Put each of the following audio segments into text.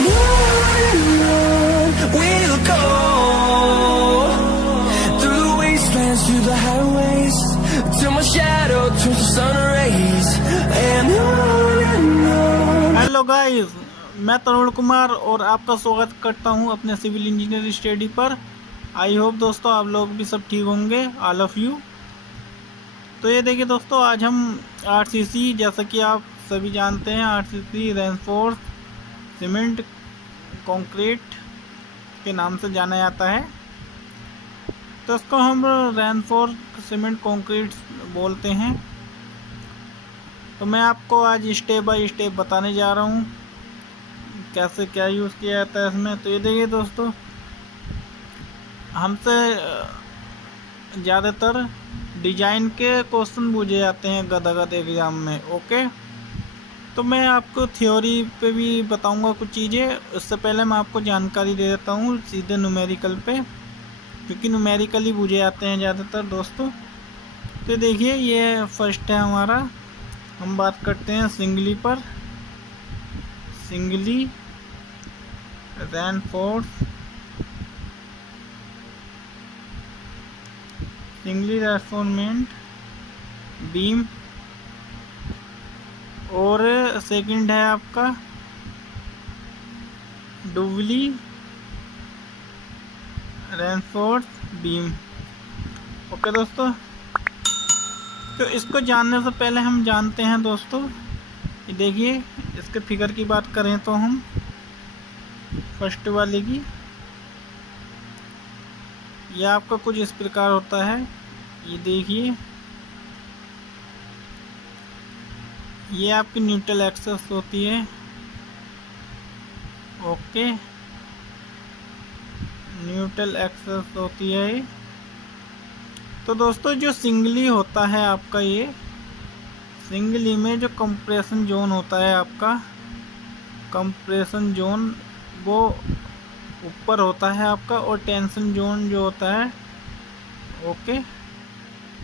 and on we'll go, through the wastelands, through the highways, till my shadow turns to sun rays, and on. Hello guys, मैं तरुण कुमार और आपका स्वागत करता हूं अपने सिविल इंजीनियर स्टडी पर। आई होप दोस्तों आप लोग भी सब ठीक होंगे, ऑल ऑफ यू। तो ये देखिए दोस्तों, आज हम आरसीसी, जैसा कि आप सभी जानते हैं, आरसीसी रेनफोर्स सीमेंट कंक्रीट के नाम से जाना जाता है। तो इसको हम रेनफोर्स सीमेंट कंक्रीट बोलते हैं। तो मैं आपको आज स्टेप बाय स्टेप बताने जा रहा हूँ कैसे क्या यूज़ किया जाता है इसमें। तो ये देखिए दोस्तों, हमसे ज़्यादातर डिजाइन के क्वेश्चन पूछे जाते हैं गदागद एग्ज़ाम में। ओके, तो मैं आपको थ्योरी पे भी बताऊंगा कुछ चीज़ें। उससे पहले मैं आपको जानकारी दे देता हूँ सीधे न्यूमेरिकल पे, क्योंकि न्यूमेरिकल ही पूछे जाते हैं ज़्यादातर दोस्तों। तो देखिए, ये फर्स्ट है हमारा। हम बात करते हैं सिंगली पर। Singly reinforce singly reinforcement beam, और सेकंड है आपका डुबली रेनफोर्स बीम। ओके दोस्तों, तो इसको जानने से पहले हम जानते हैं दोस्तों, ये देखिए, इसके फिगर की बात करें तो हम फर्स्ट वाले की, यह आपका कुछ इस प्रकार होता है। ये देखिए, ये आपकी न्यूट्रल एक्सेस होती है। ओके, न्यूट्रल एक्सेस होती है। तो दोस्तों, जो सिंगली होता है आपका, ये सिंगली में जो कंप्रेशन जोन होता है आपका, कंप्रेशन जोन वो ऊपर होता है आपका, और टेंशन जोन जो होता है, ओके,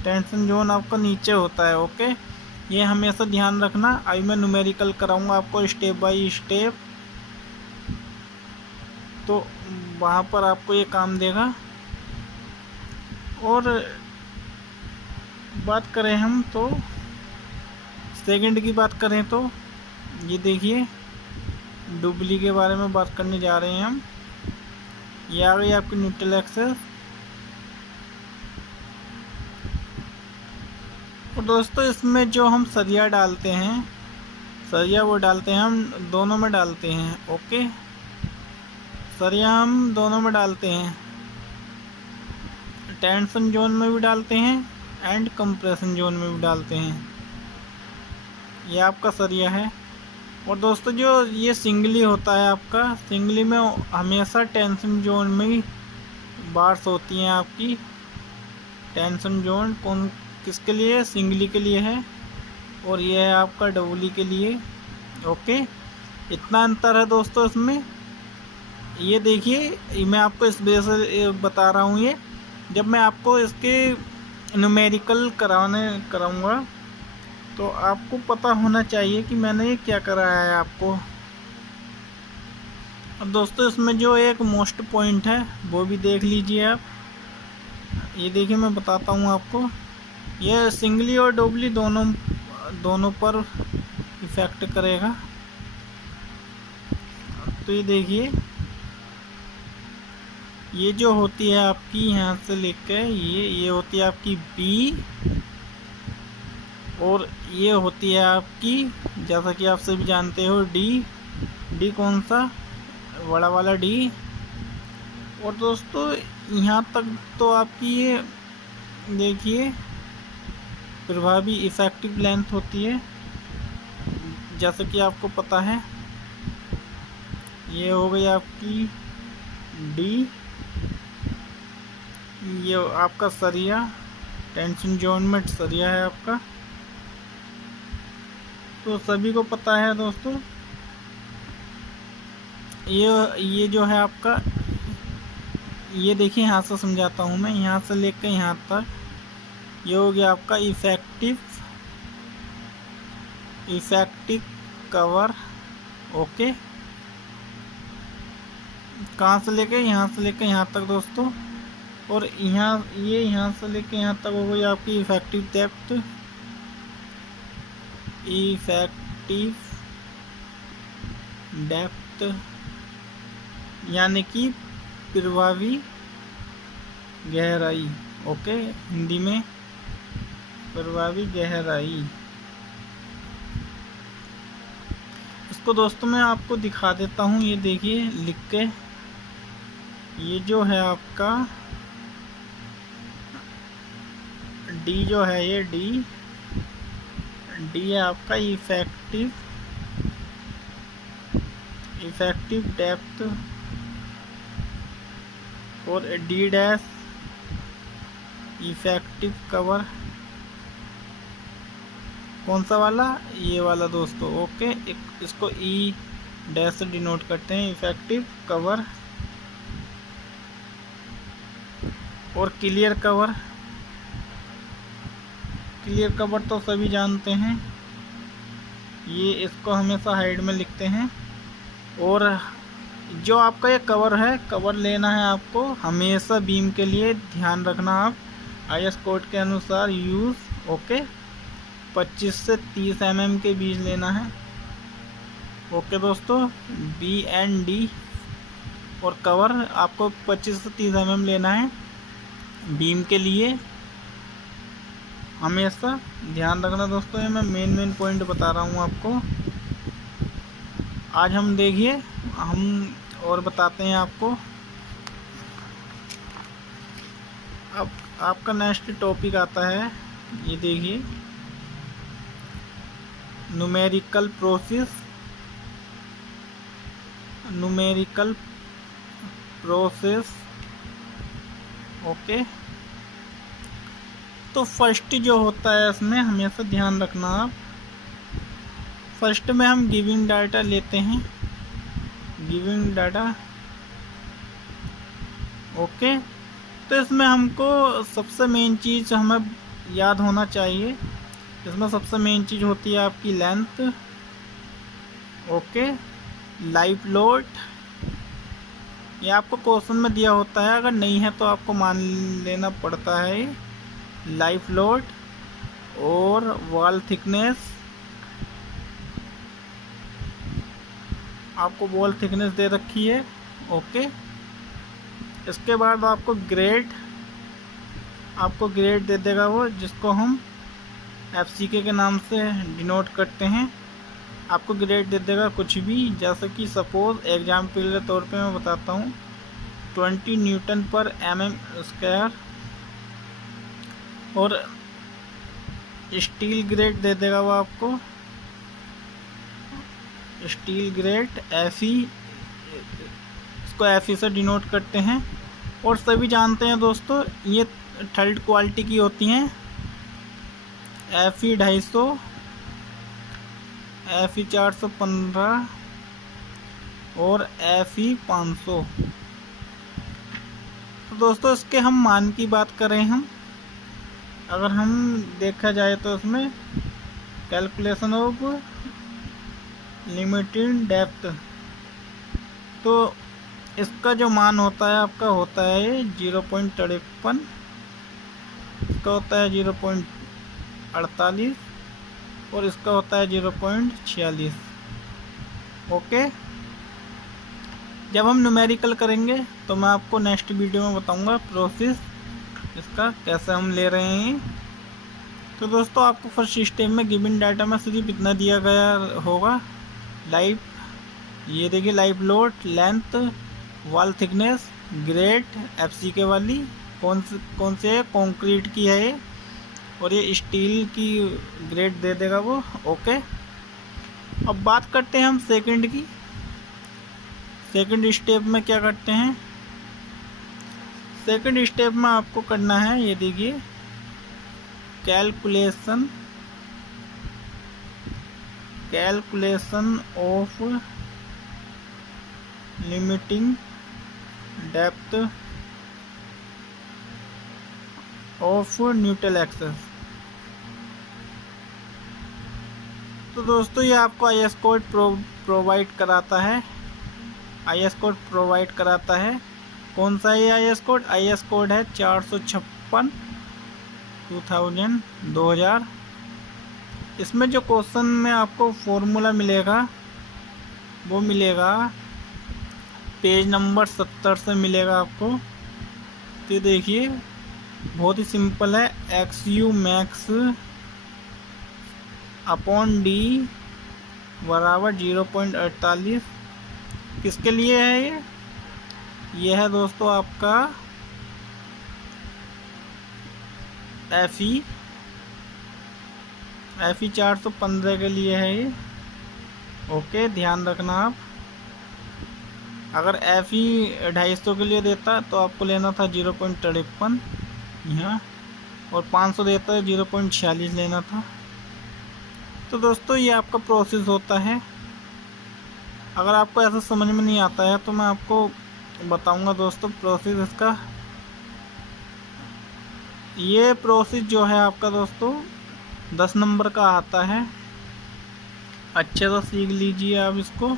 टेंशन जोन आपका नीचे होता है। ओके, ये हमेशा ध्यान रखना। अभी मैं न्यूमेरिकल कराऊंगा आपको स्टेप बाय स्टेप, तो वहाँ पर आपको ये काम देगा। और बात करें हम तो सेकंड की बात करें तो ये देखिए, डुबली के बारे में बात करने जा रहे हैं हम। ये आ गई आपकी न्यूट्रल एक्सेस। और दोस्तों, इसमें जो हम सरिया डालते हैं, सरिया वो डालते हैं हम दोनों में डालते हैं। ओके, सरिया हम दोनों में डालते हैं, टेंशन जोन में भी डालते हैं एंड कंप्रेशन जोन में भी डालते हैं। ये आपका सरिया है। और दोस्तों, जो ये सिंगली होता है आपका, सिंगली में हमेशा टेंशन जोन में ही बार्स होती हैं आपकी। टेंशन जोन कौन किसके लिए? सिंगली के लिए है, और ये है आपका डबली के लिए। ओके, इतना अंतर है दोस्तों इसमें। ये देखिए, मैं आपको इस वजह से बता रहा हूँ, ये जब मैं आपको इसके न्यूमेरिकल कराऊंगा तो आपको पता होना चाहिए कि मैंने ये क्या कराया है आपको। अब दोस्तों, इसमें जो एक मोस्ट पॉइंट है वो भी देख लीजिए आप। ये देखिए, मैं बताता हूँ आपको। ये सिंगली और डबली दोनों पर इफ़ेक्ट करेगा। तो ये देखिए, ये जो होती है आपकी यहाँ से लेकर ये होती है आपकी बी, और ये होती है आपकी, जैसा कि आप सभी जानते हो, डी कौन सा? बड़ा वाला डी। और दोस्तों, यहाँ तक तो आपकी ये देखिए प्रभावी इफ़ेक्टिव लेंथ होती है, जैसा कि आपको पता है। ये हो गई आपकी डी। ये आपका सरिया, टेंशन जोन में सरिया है आपका। तो सभी को पता है दोस्तों। ये जो है आपका, ये देखिए, यहाँ से समझाता हूँ मैं, यहाँ से लेकर यहाँ तक ये हो गया आपका इफेक्टिव कवर। ओके, कहाँ से लेके यहाँ तक दोस्तों। और यहाँ से लेके यहाँ तक हो गई आपकी इफेक्टिव डेप्थ यानी कि प्रभावी गहराई। ओके, हिंदी में प्रभावी गहराई। इसको दोस्तों मैं आपको दिखा देता हूँ, ये देखिए लिख के। ये जो है आपका डी जो है, ये डी है आपका इफेक्टिव डेप्थ। और डी डैश इफेक्टिव कवर। कौन सा वाला? ये वाला दोस्तों। ओके, इसको ई डैश से डिनोट करते हैं, इफेक्टिव कवर। और क्लियर कवर तो सभी जानते हैं, ये इसको हमेशा हाइड में लिखते हैं। और जो आपका ये कवर है, कवर लेना है आपको हमेशा बीम के लिए, ध्यान रखना आप IS कोड के अनुसार यूज़। ओके, 25 से 30 mm के बीच लेना है। ओके दोस्तों, B&D और कवर आपको 25 से 30 mm लेना है बीम के लिए, हमेशा ध्यान रखना दोस्तों। ये मैं मेन पॉइंट बता रहा हूँ आपको। आज हम देखिए, हम और बताते हैं आपको। अब आपका नेक्स्ट टॉपिक आता है, ये देखिए, न्यूमेरिकल प्रोसेस। ओके, तो फर्स्ट जो होता है इसमें हमेशा ध्यान रखना आप। फर्स्ट में हम गिविंग डाटा लेते हैं, गिविंग डाटा। ओके, तो इसमें हमको सबसे मेन चीज़ हमें याद होना चाहिए। इसमें सबसे मेन चीज़ होती है आपकी लेंथ। ओके, लाइव लोड, ये आपको क्वेश्चन में दिया होता है, अगर नहीं है तो आपको मान लेना पड़ता है। लाइव लोड और वॉल थिकनेस, आपको वॉल थिकनेस दे रखी है। ओके, इसके बाद आपको ग्रेड दे देगा वो, जिसको हम FCK के नाम से डिनोट करते हैं। आपको ग्रेड दे देगा कुछ भी, जैसे कि सपोज एग्जाम्पल के तौर पे मैं बताता हूँ, 20 Nm/mm²। और स्टील ग्रेड दे देगा वो आपको, स्टील ग्रेड FE, इसको FE से डिनोट करते हैं। और सभी जानते हैं दोस्तों, ये थर्ड क्वालिटी की होती हैं, FE 250, FE 415 और FE 500। तो दोस्तों इसके हम मान की बात करें, अगर हम देखा जाए तो इसमें कैलकुलेशन ऑफ लिमिटेड डेप्थ, तो इसका जो मान होता है आपका होता है 0.53, इसका होता है 0.48 और इसका होता है 0.46। ओके, जब हम न्यूमेरिकल करेंगे तो मैं आपको नेक्स्ट वीडियो में बताऊंगा प्रोसेस इसका कैसे हम ले रहे हैं। तो दोस्तों आपको फर्स्ट स्टेप में गिवन डाटा में सिर्फ इतना दिया गया होगा, लाइव, ये देखिए live load, length, wall thickness, grade FCK वाली, कौन से है, कंक्रीट की है ये, और ये स्टील की ग्रेड दे देगा वो। ओके, अब बात करते हैं हम सेकंड की। सेकंड स्टेप में क्या करते हैं, सेकंड स्टेप में आपको करना है, ये देखिए, calculation of limiting depth of neutral axis. तो दोस्तों ये आपको IS कोड प्रोवाइड कराता है IS कोड प्रोवाइड कराता है। कौन सा है IS कोड? IS कोड है 456 2000। इसमें जो क्वेश्चन में आपको फॉर्मूला मिलेगा वो मिलेगा पेज नंबर 70 से मिलेगा आपको। तो देखिए बहुत ही सिंपल है, XU मैक्स अपॉन D बराबर 0.48। किसके लिए है ये है दोस्तों आपका FE 415 के लिए है ये। ओके, ध्यान रखना आप। अगर FE 250 के लिए देता तो आपको लेना था 0.53 यहाँ, और 500 देता है 0.46 लेना था। तो दोस्तों ये आपका प्रोसेस होता है। अगर आपको ऐसा समझ में नहीं आता है तो मैं आपको बताऊंगा दोस्तों प्रोसेस इसका। ये प्रोसेस जो है आपका दोस्तों 10 नंबर का आता है, अच्छे से सीख लीजिए आप इसको।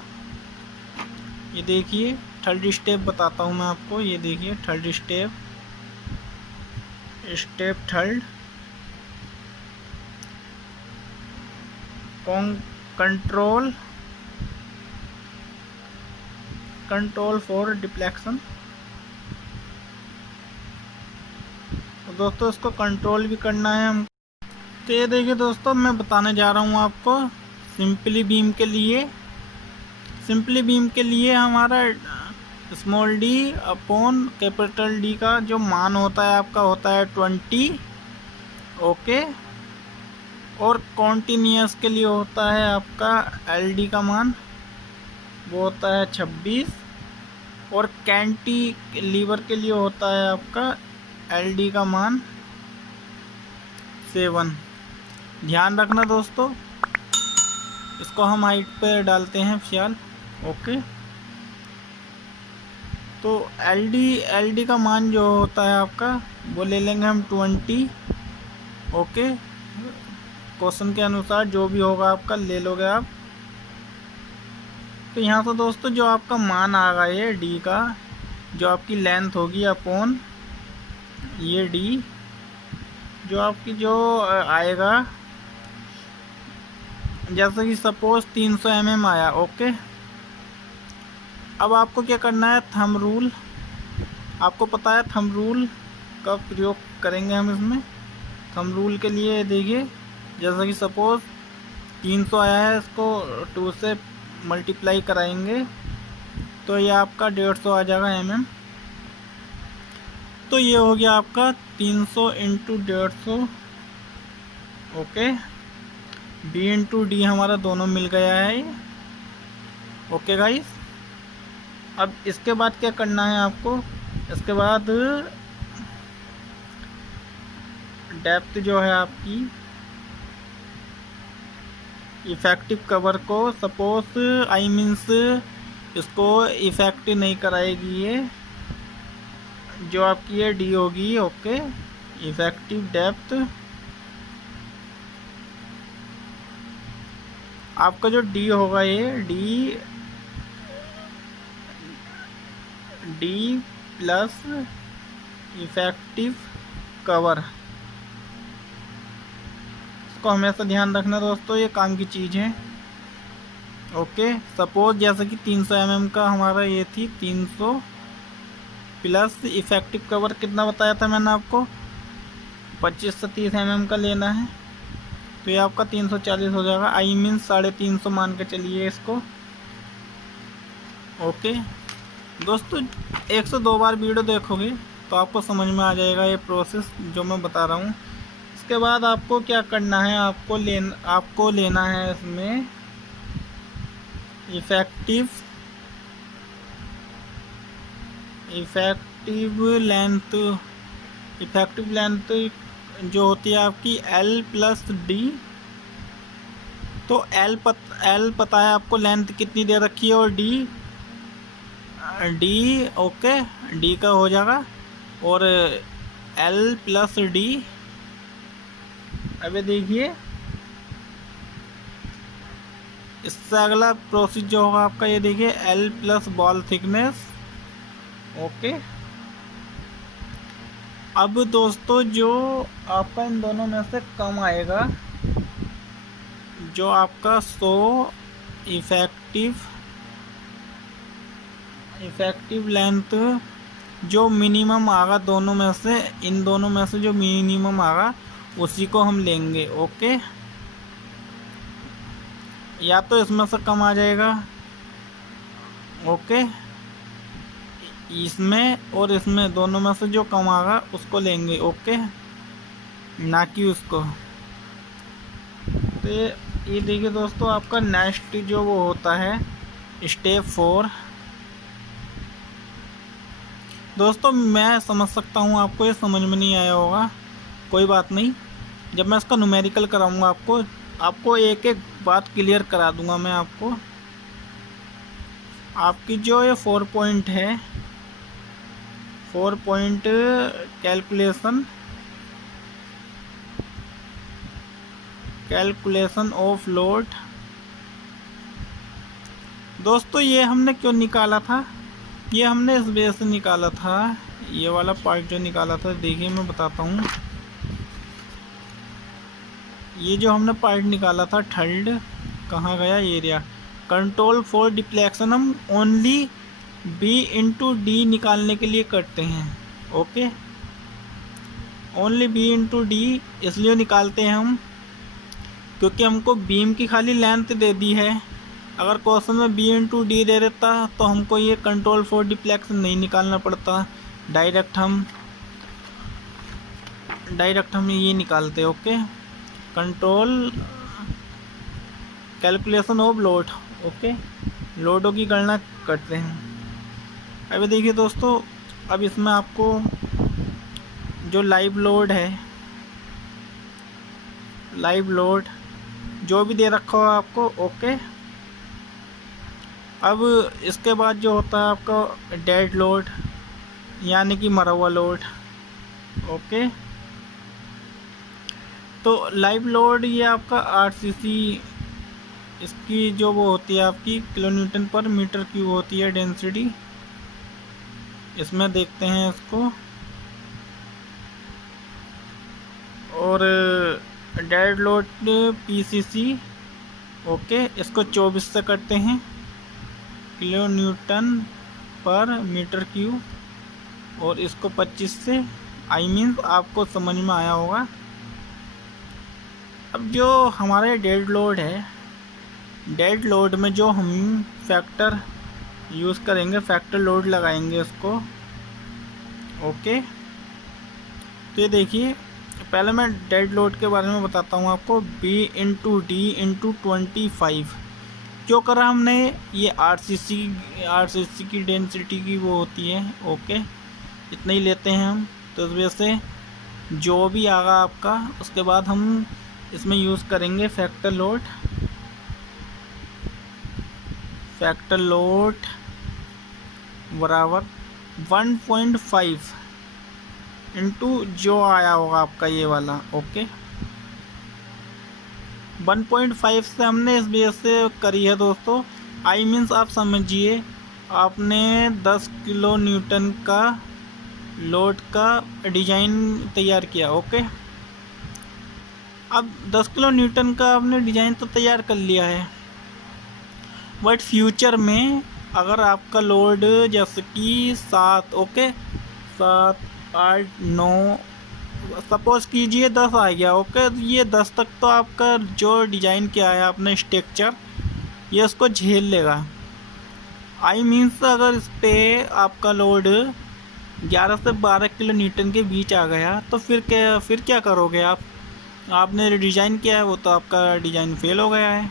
ये देखिए थर्ड स्टेप बताता हूँ मैं आपको। ये देखिए third step third, control for deflection. तो दोस्तों इसको कंट्रोल भी करना है हम। तो ये देखिए दोस्तों मैं बताने जा रहा हूँ आपको सिंपली बीम के लिए हमारा small d upon capital D का जो मान होता है आपका होता है 20। ओके, और कॉन्टिन्यूस के लिए होता है आपका LD का मान वो होता है 26, और कैंटिलीवर के लिए होता है आपका LD का मान 7। ध्यान रखना दोस्तों, इसको हम हाइट पे डालते हैं फिलहाल। ओके, तो LD का मान जो होता है आपका वो ले लेंगे हम 20। ओके, क्वेश्चन के अनुसार जो भी होगा आपका ले लोगे आप। तो यहाँ से दोस्तों जो आपका मान आएगा ये D का, जो आपकी लेंथ होगी अपॉन ये D, जो आपकी जो आएगा, जैसे कि सपोज 300 mm आया। ओके, अब आपको क्या करना है, थंब रूल। आपको पता है थंब रूल का प्रयोग करेंगे हम इसमें। थंब रूल के लिए देखिए, जैसा कि सपोज 300 आया है, इसको 2 से मल्टीप्लाई कराएंगे तो ये आपका 150 आ जाएगा mm। तो ये हो गया आपका 300 into 150। Okay, B into D हमारा दोनों मिल गया है। ओके गाइस, अब इसके बाद क्या करना है आपको, इसके बाद डेप्थ जो है आपकी इफेक्टिव कवर को, सपोज आई मीन्स इसको इफेक्ट नहीं कराएगी ये, जो आपकी ये D होगी। ओके, इफेक्टिव डेप्थ आपका जो D होगा ये D प्लस इफेक्टिव कवर, इसको हमेशा ध्यान रखना दोस्तों, ये काम की चीज़ है। ओके, सपोज जैसे कि 300 mm का हमारा ये थी, 300 प्लस इफेक्टिव कवर कितना बताया था मैंने आपको, 25 से 30 mm का लेना है। तो ये आपका 340 हो जाएगा, आई मीन 350 मान के चलिए इसको। ओके दोस्तों, 102 बार वीडियो देखोगे तो आपको समझ में आ जाएगा ये प्रोसेस जो मैं बता रहा हूँ। इसके बाद आपको क्या करना है, आपको लेना है इसमें इफेक्टिव लेंथ जो होती है आपकी L प्लस D। तो L पता है आपको लेंथ कितनी दे रखी है, और D ओके D का हो जाएगा, और L प्लस D। अभी देखिए इससे अगला प्रोसेस जो होगा आपका, ये देखिए L plus ball thickness. Okay, अब दोस्तों जो आपका इन दोनों में से कम आएगा, जो आपका इफेक्टिव लेंथ जो मिनिमम आगा दोनों में से, इन दोनों में से जो मिनिमम आगा उसी को हम लेंगे। ओके, या तो इसमें से कम आ जाएगा, ओके, इसमें और इसमें दोनों में से जो कम आगा उसको लेंगे। ओके, ना कि उसको। तो ये देखिए दोस्तों, आपका नेक्स्ट जो वो होता है स्टेप 4। दोस्तों मैं समझ सकता हूँ आपको ये समझ में नहीं आया होगा, कोई बात नहीं। जब मैं इसका न्यूमेरिकल कराऊंगा आपको एक एक बात क्लियर करा दूंगा मैं आपको। आपकी जो ये 4 पॉइंट है, 4 पॉइंट कैलकुलेशन ऑफ लोड। दोस्तों ये हमने क्यों निकाला था, ये हमने इस वजह से निकाला था, ये वाला पार्ट जो निकाला था, देखिए मैं बताता हूँ। ये जो हमने पार्ट निकाला था थर्ड, कहाँ गया एरिया, कंट्रोल फॉर डिफ्लेक्शन हम ओनली B/D निकालने के लिए करते हैं। ओके, ओनली B/D इसलिए निकालते हैं हम क्योंकि हमको बीम की खाली लेंथ दे दी है। अगर क्वेश्चन में B/D दे देता तो हमको ये कंट्रोल फॉर डिफ्लेक्शन नहीं निकालना पड़ता, डायरेक्ट हम ये निकालते। Okay, control calculation of load. Okay, लोडों की गणना करते हैं। अभी देखिए दोस्तों, अब इसमें आपको जो लाइव लोड है, लाइव लोड जो भी दे रखा हो आपको। ओके, अब इसके बाद जो होता है आपका डेड लोड, यानी कि मरा हुआ लोड। ओके, तो लाइव लोड ये आपका RCC, इसकी जो वो होती है आपकी किलोन्यूटन पर मीटर क्यूब होती है डेंसिटी। इसमें देखते हैं इसको, और डेड लोड PCC। ओके, इसको 24 से करते हैं, किलो न्यूटन पर मीटर क्यूब, और इसको 25 से। आई मीन्स आपको समझ में आया होगा। अब जो हमारे डेड लोड है, डेड लोड में जो हम फैक्टर यूज़ करेंगे, फैक्टर लोड लगाएंगे इसको। ओके, तो ये देखिए, पहले मैं डेड लोड के बारे में बताता हूँ आपको। B/D/25 क्यों करा हमने, ये RCC की डेंसिटी की वो होती है। ओके, इतना ही लेते हैं हम, तो इस वजह से जो भी आगा आपका, उसके बाद हम इसमें यूज़ करेंगे फैक्टर लोड बराबर 1.5 इंटू जो आया होगा आपका ये वाला। ओके, 1.5 से हमने इस वजह से करी है दोस्तों, आई मीन्स आप समझिए, आपने 10 किलो न्यूटन का लोड का डिज़ाइन तैयार किया। ओके, अब 10 किलो न्यूटन का आपने डिज़ाइन तो तैयार कर लिया है, बट फ्यूचर में अगर आपका लोड जैसे कि 7, ओके, 7, 8, 9, सपोज कीजिए 10 आ गया। ओके, तो ये 10 तक तो आपका जो डिज़ाइन किया है आपने स्ट्रक्चर, ये उसको झेल लेगा। आई मीन्स अगर इस पे आपका लोड 11 से 12 किलो न्यूटन के बीच आ गया तो फिर क्या करोगे आप? आपने डिज़ाइन किया है वो तो आपका डिज़ाइन फेल हो गया है।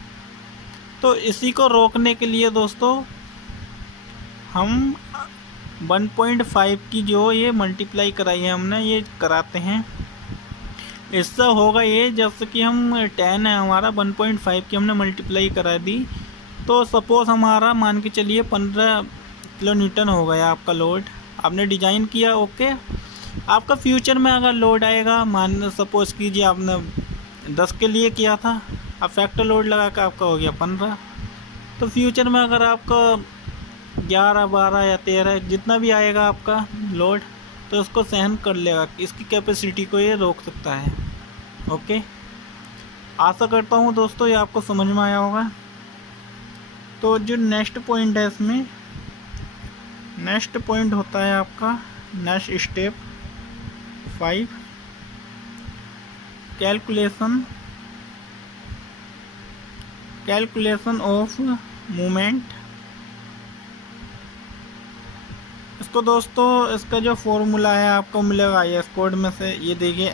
तो इसी को रोकने के लिए दोस्तों हम 1.5 की जो ये मल्टीप्लाई कराई है हमने, ये कराते हैं। इससे होगा ये, जैसे कि हम 10 है हमारा, 1.5 की हमने मल्टीप्लाई करा दी, तो सपोज़ हमारा मान के चलिए 15 किलो न्यूटन हो गया आपका लोड, आपने डिज़ाइन किया। ओके, आपका फ्यूचर में अगर लोड आएगा, मान सपोज़ कीजिए आपने 10 के लिए किया था, अब फैक्टर लोड लगा कर आपका हो गया 15, तो फ्यूचर में अगर आपका 11, 12 या 13 जितना भी आएगा आपका लोड, तो उसको सहन कर लेगा, इसकी कैपेसिटी को ये रोक सकता है। ओके, आशा करता हूँ दोस्तों ये आपको समझ में आया होगा। तो जो नेक्स्ट पॉइंट है इसमें, नेक्स्ट पॉइंट होता है आपका next step 5, calculation of movement. इसको दोस्तों इसका जो फॉर्मूला है आपको मिलेगा IS कोड में से, ये देखिए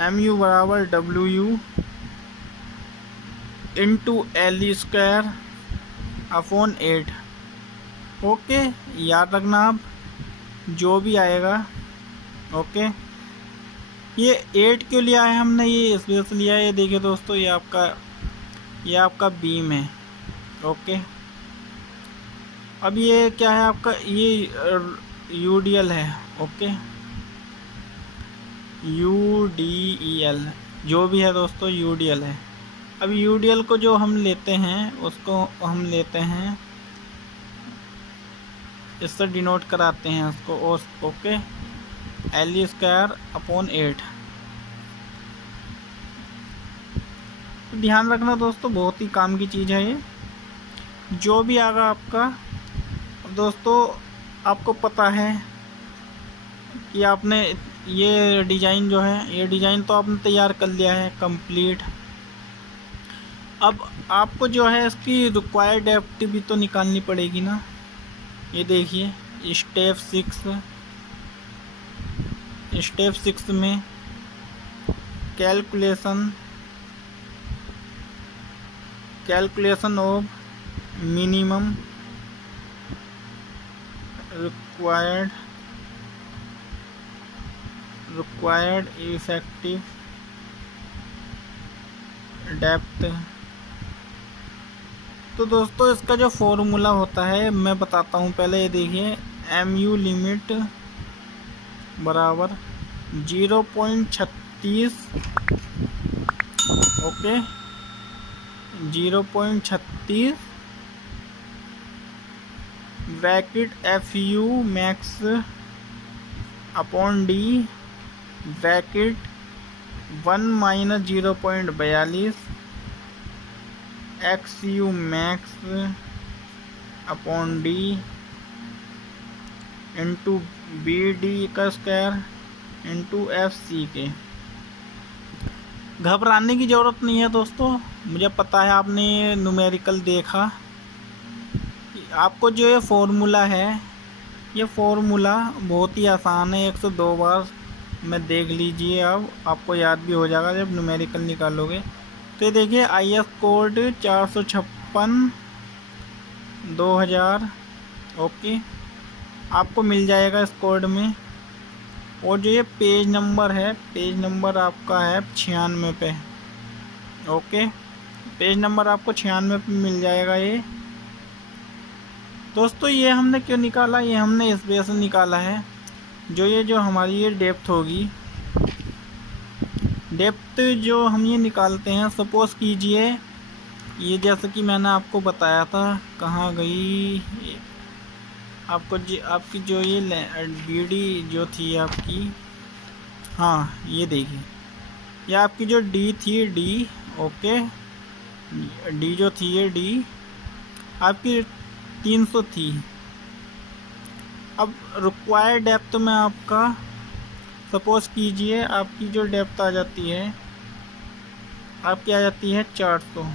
MU बराबर WU into L² upon 8। Okay, याद रखना आप जो भी आएगा। ओके, ये 8 क्यों लिया है हमने, ये इस वजह से लिया है, ये देखिए दोस्तों ये आपका बीम है। ओके, अब ये क्या है आपका, ये UDL है। ओके, UDEL जो भी है दोस्तों UDL है। अब UDL को जो हम लेते हैं उसको हम लेते हैं, इससे डिनोट कराते हैं उसको। Okay, L² upon 8। ध्यान रखना दोस्तों, बहुत ही काम की चीज़ है ये, जो भी आगा आपका। दोस्तों आपको पता है कि आपने ये डिज़ाइन जो है, ये डिज़ाइन तो आपने तैयार कर लिया है कंप्लीट। अब आपको जो है इसकी रिक्वायर्ड डेप्थ भी तो निकालनी पड़ेगी ना। ये देखिए स्टेप 6 में calculation of minimum required effective depth. तो दोस्तों इसका जो फॉर्मूला होता है मैं बताता हूँ पहले। ये देखिए MU लिमिट बराबर 0.36। Okay, 0.36 bracket FU max upon D bracket 1 minus 0.42 XU max upon D into BD का स्क्वायर इंटू FC के। घबराने की ज़रूरत नहीं है दोस्तों, मुझे पता है आपने ये न्यूमेरिकल देखा। आपको जो ये फॉर्मूला है, ये फॉर्मूला बहुत ही आसान है, 102 बार में देख लीजिए, अब आपको याद भी हो जाएगा जब न्यूमेरिकल निकालोगे। तो ये देखिए IS कोड 456/2000। ओके, आपको मिल जाएगा इस कोड में। और जो ये पेज नंबर है, पेज नंबर आपका है 96 पे। ओके, पेज नंबर आपको 96 पे मिल जाएगा ये। दोस्तों ये हमने क्यों निकाला, ये हमने इस वजह से निकाला है, जो हमारी ये डेप्थ होगी, डेप्थ जो हम ये निकालते हैं, सपोज़ कीजिए ये जैसे कि मैंने आपको बताया था, कहाँ गई आपकी जो ये BD जो थी आपकी, हाँ ये देखिए, ये आपकी जो D थी, D। ओके, D जो थी ये D आपकी 300 थी। अब रिक्वायर्ड डेप्थ में आपका सपोज़ कीजिए आपकी जो डेप्थ आ जाती है, आपकी आ जाती है 400।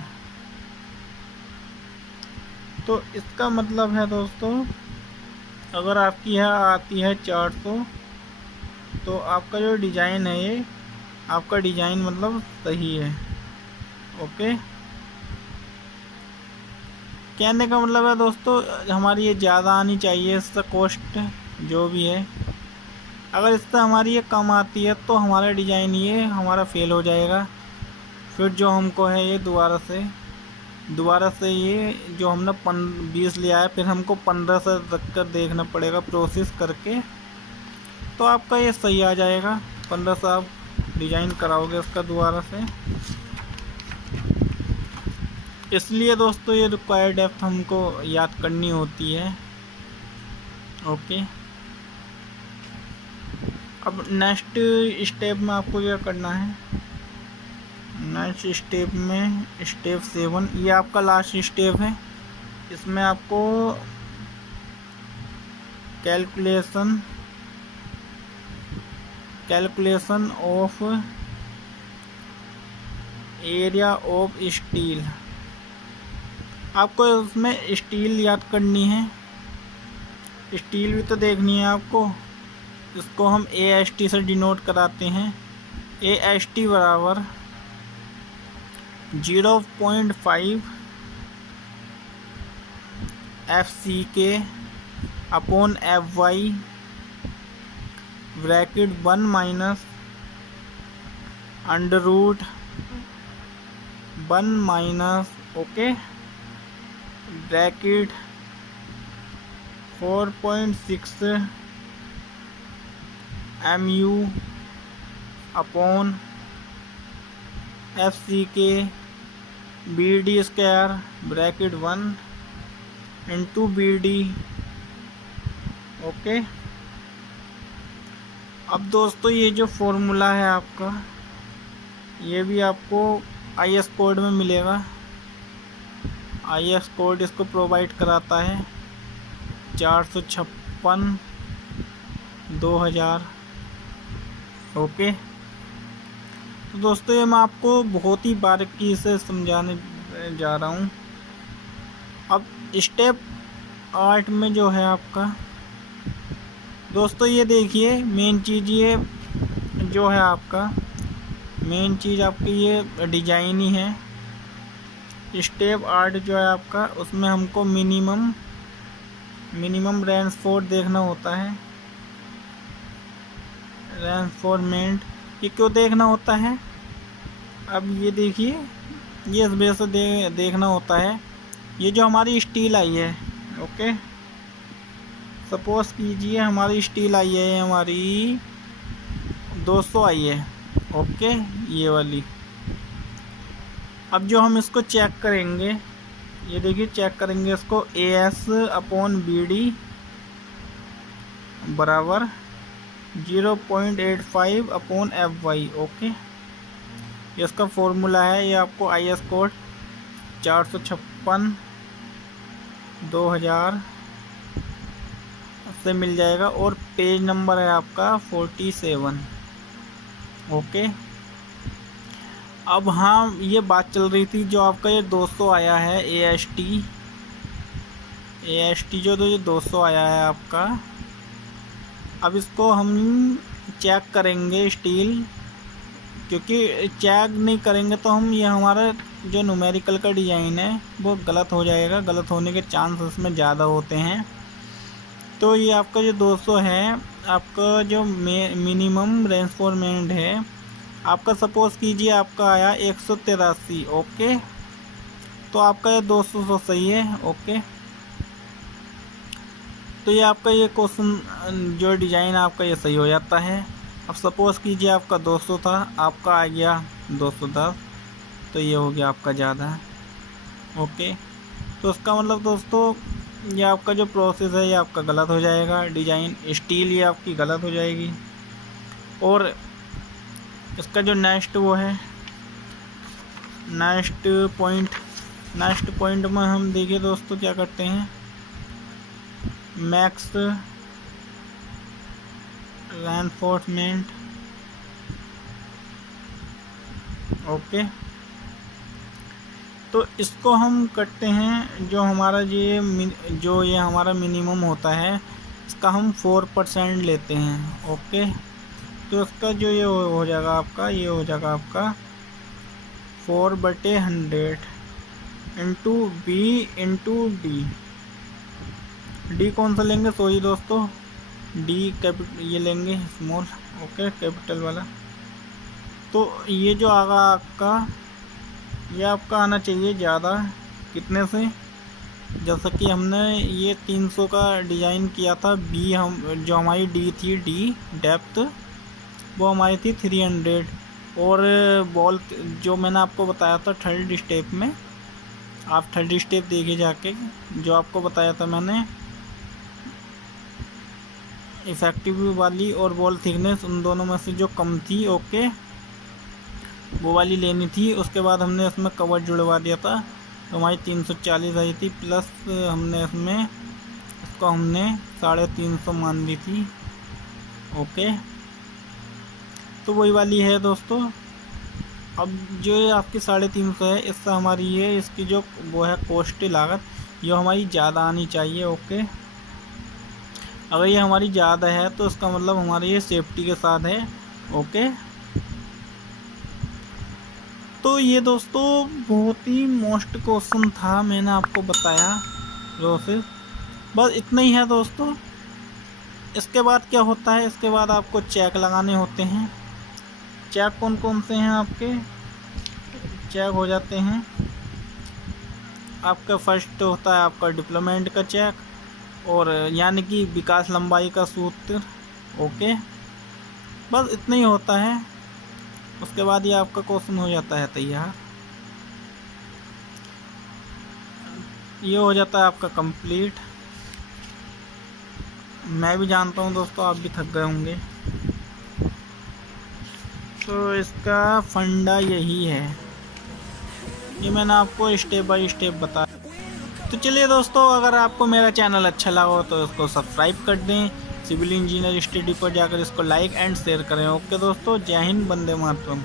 तो इसका मतलब है दोस्तों, अगर आपकी यह आती है 400, तो आपका जो डिज़ाइन है ये आपका डिज़ाइन मतलब सही है। ओके, कहने का मतलब है दोस्तों, हमारी ये ज़्यादा आनी चाहिए, इससे कॉस्ट जो भी है, अगर इससे हमारी ये कम आती है तो हमारा डिज़ाइन ये हमारा फेल हो जाएगा। फिर जो हमको है ये दोबारा से ये जो हमने 20 लिया है, फिर हमको 15 से रख कर देखना पड़ेगा प्रोसेस करके, तो आपका ये सही आ जाएगा। 15 से आप डिज़ाइन कराओगे इसका दोबारा से। इसलिए दोस्तों ये रिक्वायर्ड डेप्थ हमको याद करनी होती है। ओके, अब नेक्स्ट स्टेप में आपको क्या करना है, नेक्स्ट स्टेप में स्टेप 7, ये आपका लास्ट स्टेप है। इसमें आपको calculation of area of steel, आपको उसमें स्टील याद करनी है, स्टील भी तो देखनी है आपको। इसको हम AST से डिनोट कराते हैं। AST बराबर 0.5 FCK upon FY bracket 1 minus under root 1 minus okay bracket 4.6 MU upon FCK BD square bracket 1 into BD। Okay, अब दोस्तों ये जो फॉर्मूला है आपका, ये भी आपको IS कोड में मिलेगा। IS कोड इसको प्रोवाइड कराता है 456/2000। ओके, तो दोस्तों ये मैं आपको बहुत ही बारीकी से समझाने जा रहा हूँ। अब स्टेप 8 में जो है आपका दोस्तों, ये देखिए मेन चीज़ ये जो है आपका, मेन चीज़ आपकी ये डिजाइन ही है। स्टेप 8 जो है आपका, उसमें हमको मिनिमम रेनफोर्स देखना होता है। रेनफोर्समेंट ये क्यों देखना होता है, अब ये देखिए, ये इस वजह से देखना होता है। ये जो हमारी स्टील आई है, ओके, सपोज कीजिए हमारी स्टील आई है, हमारी 200 आई है, ओके, ये वाली। अब जो हम इसको चेक करेंगे, ये देखिए चेक करेंगे इसको, AS अपॉन BD बराबर 0.85 अपॉन FY। ओके, ये इसका फॉर्मूला है, ये आपको IS कोड 456/2000 से मिल जाएगा, और पेज नंबर है आपका 47। ओके, अब हाँ ये बात चल रही थी, जो आपका ये 200 आया है AST जो तो ये 200 आया है आपका। अब इसको हम चेक करेंगे स्टील, क्योंकि चेक नहीं करेंगे तो हम ये हमारा जो न्यूमेरिकल का डिज़ाइन है वो गलत हो जाएगा, गलत होने के चांस उसमें ज़्यादा होते हैं। तो ये आपका जो 200 है, आपका जो मिनिमम रेनफोर्समेंट है आपका, सपोज कीजिए आपका आया 183। ओके, तो आपका ये 200 सही है। ओके, तो ये आपका ये क्वेश्चन जो डिज़ाइन आपका ये सही हो जाता है। अब सपोज कीजिए आपका 200 था, आपका आ गया 210, तो ये हो गया आपका ज़्यादा। ओके, तो इसका मतलब दोस्तों ये आपका जो प्रोसेस है ये आपका गलत हो जाएगा, डिज़ाइन स्टील ये आपकी गलत हो जाएगी। और इसका जो नेक्स्ट वो है, नेक्स्ट पॉइंट में हम देखिए दोस्तों क्या करते हैं, मैक्स रेनफोर्समेंट। ओके, तो इसको हम करते हैं, जो हमारा ये हमारा मिनिमम होता है, इसका हम 4% लेते हैं। ओके, तो इसका जो ये हो जाएगा आपका, ये हो जाएगा आपका 4/100 इंटू B इंटू डी कौन सा लेंगे, सॉरी दोस्तों, डी कैपिटल ये लेंगे, स्मॉल। ओके, कैपिटल वाला। तो ये जो आगा आपका, ये आपका आना चाहिए ज़्यादा, कितने से, जैसा कि हमने ये 300 का डिज़ाइन किया था। बी जो हमारी डी थी, डी डेप्थ वो हमारी थी 300, और बॉल जो मैंने आपको बताया था थर्ड स्टेप में, आप 30 स्टेप देखिए जाके, जो आपको बताया था मैंने, इफेक्टिव वाली और बॉल थिकनेस उन दोनों में से जो कम थी, ओके, वो वाली लेनी थी। उसके बाद हमने इसमें कवर जुड़वा दिया था, तो हमारी 340 आई थी, प्लस हमने इसमें इसको हमने 350 मान ली थी, ओके। तो वही वाली है दोस्तों। अब जो ये आपकी 350 है, इससे हमारी ये इसकी जो वो है कॉस्ट लागत, ये हमारी ज़्यादा आनी चाहिए, ओके। अगर ये हमारी ज़्यादा है तो इसका मतलब हमारी ये सेफ्टी के साथ है, ओके। तो ये दोस्तों बहुत ही मोस्ट क्वेश्चन था, मैंने आपको बताया प्रोसेस, बस इतना ही है दोस्तों। इसके बाद क्या होता है, इसके बाद आपको चेक लगाने होते हैं। चेक कौन कौन से हैं आपके, चेक हो जाते हैं आपका, फर्स्ट होता है आपका डिप्लोमेंट का चेक, और यानी कि विकास लंबाई का सूत्र, ओके। बस इतना ही होता है। उसके बाद ये आपका क्वेश्चन हो जाता है तैयार, ये हो जाता है आपका कंप्लीट। मैं भी जानता हूँ दोस्तों, आप भी थक गए होंगे, तो इसका फंडा यही है, ये मैंने आपको स्टेप बाय स्टेप बताया। तो चलिए दोस्तों, अगर आपको मेरा चैनल अच्छा लगा हो तो इसको सब्सक्राइब कर दें, सिविल इंजीनियर स्टडी पर जाकर इसको लाइक एंड शेयर करें, ओके दोस्तों। जय हिंद, वंदे मातरम।